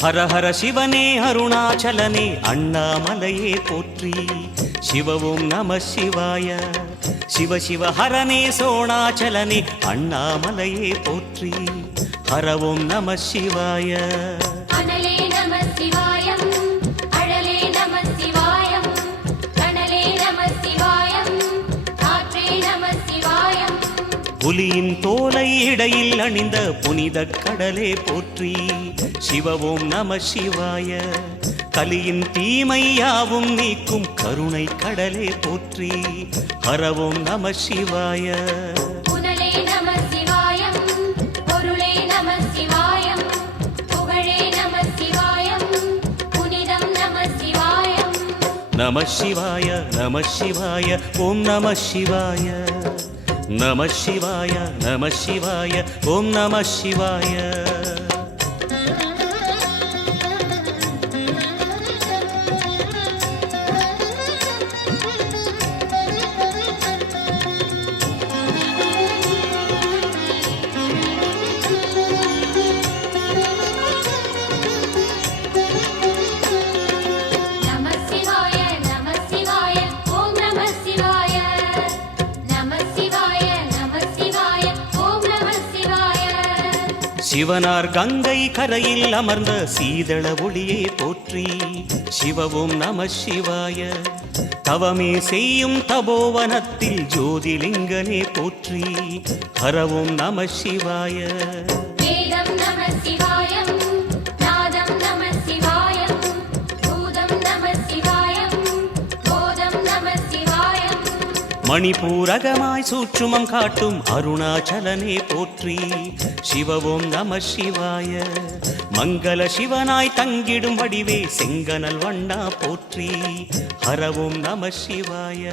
ஹர ஹர சிவனே அருணாச்சலனே அண்ணாமலையே போற்றி. சிவ ஓம் நம சிவாய. சிவ சிவ ஹரனே சோணாச்சலனே அண்ணாமலையே போற்றி. ஹர ஓம் நம சிவாய. புலியின் தோலை இடையில் அணிந்த புனித கடலே போற்றி. சிவ ஓம் நம சிவாய. கலியின் தீமையாவும் நீக்கும் கருணை கடலே போற்றி. ஹர ஓம் நம சிவாய. நம சிவாய நம சிவாய ஓம் நம சிவாய. நம சிவாய நம சிவாய ஓம் நம சிவாய. சிவனார் கங்கை கரையில் அமர்ந்த சீதள ஒளியே போற்றி. சிவ ஓம் நம சிவாய. தவமே செய்யும் தபோவனத்தில் ஜோதிலிங்கனே போற்றி. ஹர ஓம் நம சிவாய. மணிபூரகமாய் சூட்சுமம் காட்டும் அருணாச்சலனே போற்றி. சிவ ஓம் நம சிவாய. மங்கள சிவனாய் தங்கிடும் வடிவே செங்கனல் வண்ணா போற்றி. ஹர ஓம் நம சிவாய.